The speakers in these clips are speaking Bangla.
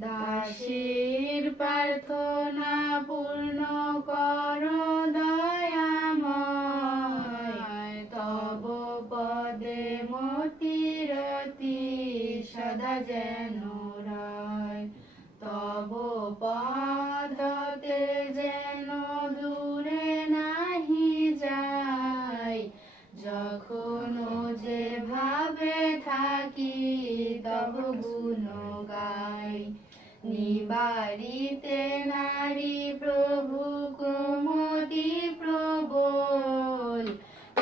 দাসীর প্রার্থনা পূর্ণ কর দয়াময়। তব পদে মতিরতি সদা যেন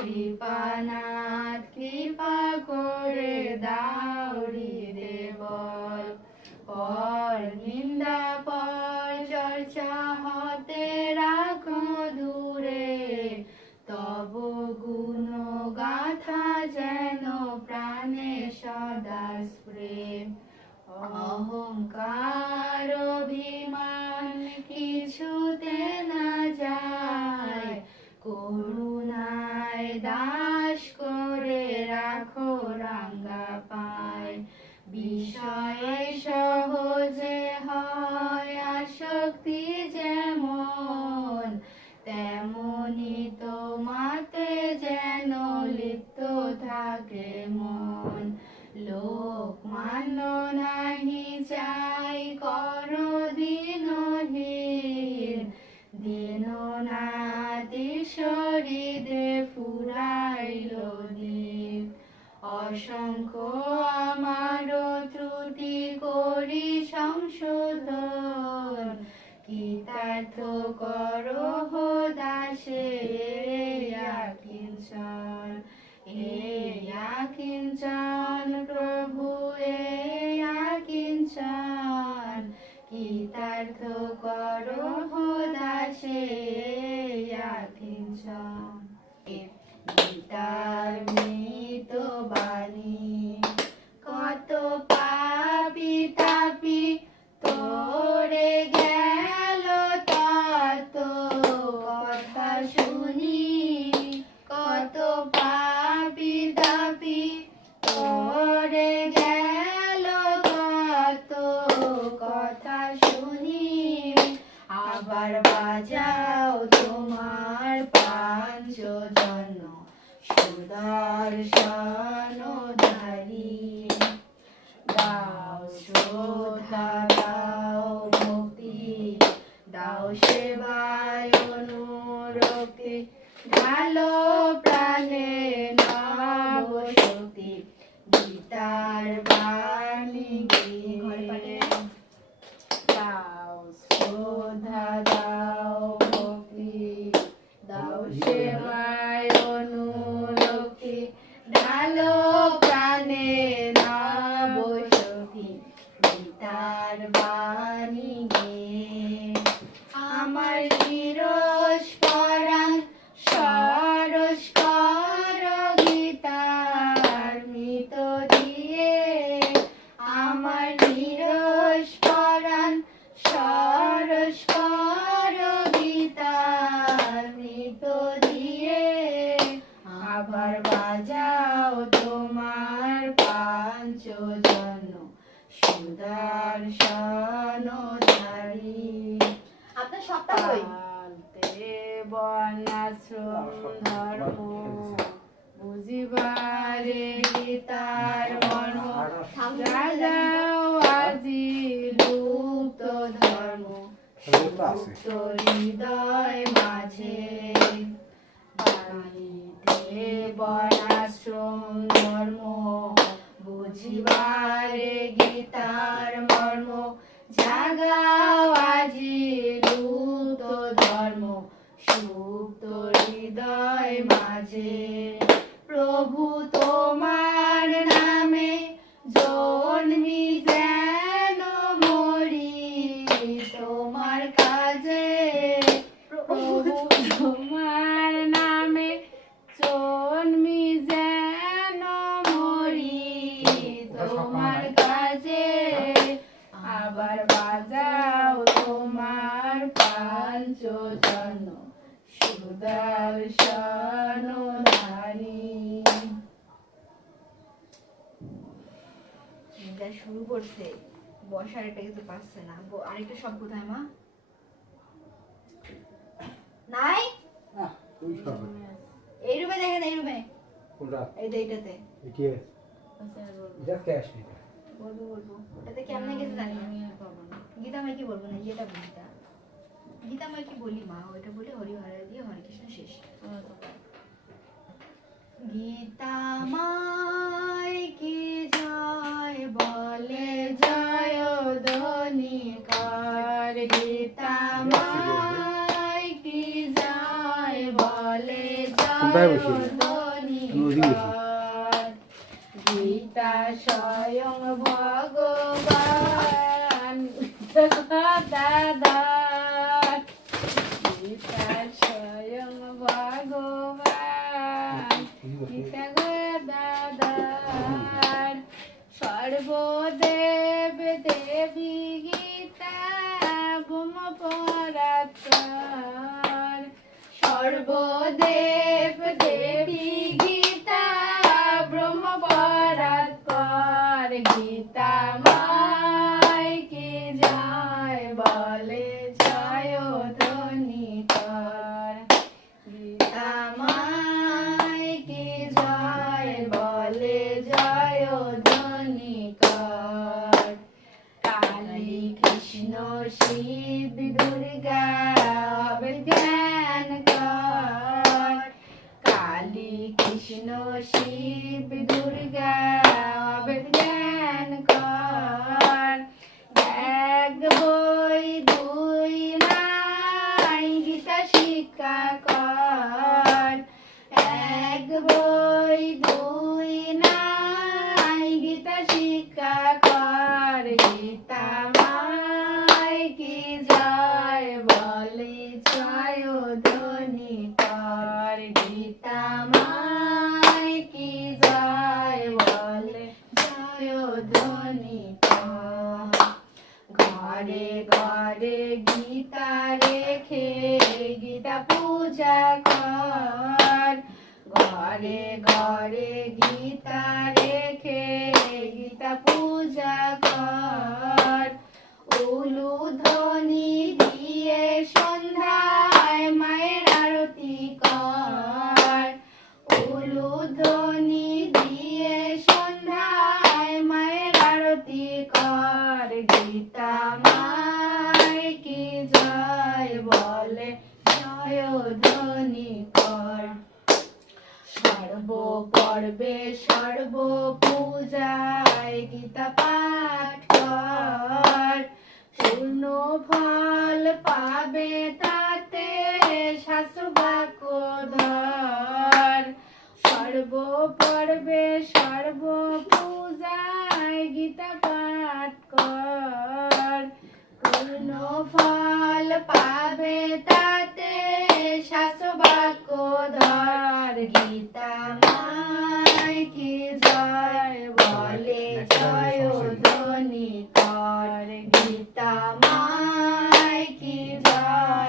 কৃপানাথ, কৃপা করে দাউরি দেবল। পর নিন্দা, পর চর্চা হতে রাখো দূরে। তব গুণ গাথা যেন প্রাণে সদা স্প্রে অহংকার অভিমান কিছুতে না যায়। দাস করে রাখো রাঙ্গা পায়। বিষয়ে সহজে হয় আসক্তি যেমন, তেমনি তোমাতে যেন লিপ্ত থাকে মন। লোক মান্য নাহি চাই, কর দিনহীন। দিন অসংখ্য আমার ত্রুটি করি সংশোধন। কৃতার্থ কর দাসে কিঞ্চন এ কিঞ্চন প্রভু এ কিঞ্চন কৃতার্থ করো দাসে কিঞ্চন গীতার বাজাও তোমার পাঞ্চজন সুদর্শন ধারি দাও শ্রোধা দাও মুক্তি দাও সেবায় অনুরক্তি ঢালো প্রাণে নব শক্তি গীতার বাণী ঘরে দাও শ্রদ্ধা দাও ভক্তি দাও সেবায় অনুরক্তি ঢালো প্রাণে নব শক্তি গীতার বাণী গে আমার নিরস পরাণ সরস কর গীতার মৃত দিয়ে আমার নিরস পরাণ সরস কর গীতার মৃত দিয়ে আবার বাজাও তোমার পাঞ্চজন সুদর্শন ধারী আপনার সপ্তাহ কই? পালতে বর্ণাশ্রম ধর্ম বুঝিবারে গীতার মর্ম। আজি লুপ্ত ধর্ম। সুপ্ত হৃদয় মাঝে। বাণীতে বর্ণাশ্রম ধর্ম বুঝিবারে গীতার মর্ম জাগাও শুরু করছে বসার একটা কিছু পাচ্ছে না। আরেকটা সব কোথায় মা। নাই। এই রুমে দেখেন এই রুমে। কোনটা? এই যে এইটাতে। এটি এটা ক্যাশ নেই। বলব বলব। এটাতে কেমনে গেছে জানি না। গীতা মাই কি বলব না? ইয়েটা গীতা। গীতা মাই কি বলি মা? ওইটা বলি হরি হরে দিয়ে হরে কৃষ্ণ শেষ গীতা মাই কি জয় বলে জয় ধ্বনি কর গীতা মাই কি জয় বলে কোথায় জয় বসি? day. পূজা কর। ঘরে ঘরে গীতা রেখে গীতা পূজা কর। উলু ধ্বনি দিয়ে সন্ধ্যায় মায়ের আরতি কর উলু ধ্বনি দিয়ে সন্ধ্যায় মায়ের আরতি কর গীতা মাই কি জয় বলে জয় ধ্বনি কর সর্ব পর্বে সর্ব পূজায় গীতা পাঠ কর। পূর্ণ ফল পাবে তাতে শাস্ত্র বাক্য ধর সর্ব পর্বে সর্ব পূজায় গীতা পাঠ কর। পূর্ণ ফল পাবে তাতে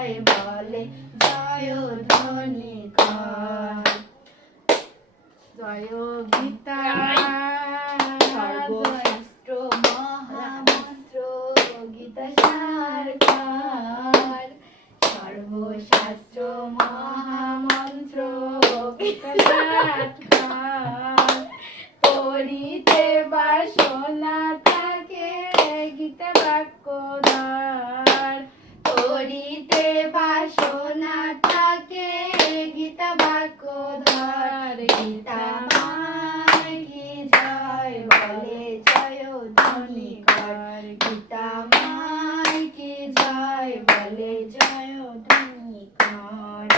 জয় বলে জয় ধ্বনি কর জয় গীতা মহামন্ত্র গীতা সারকার সর্বশাস্ত্র মহামন্ত্র গীতা সারকার পড়িতে বাসনা থাকে গীতা বাক্য ধর পড়িতে বাসনা থাকে গীতা বাক্য ধর গীতা মাই কি জয় বলে জয় ধ্বনি কর গীতা মাই কি জয় বলে জয় ধ্বনি কর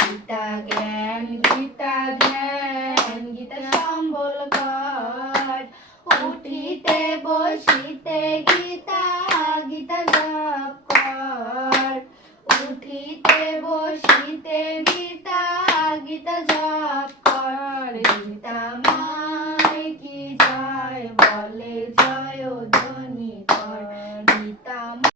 গীতা জ্ঞান গীতা ধ্যান গীতা সম্বল কর উঠিতে বসিতে গীতা গীতা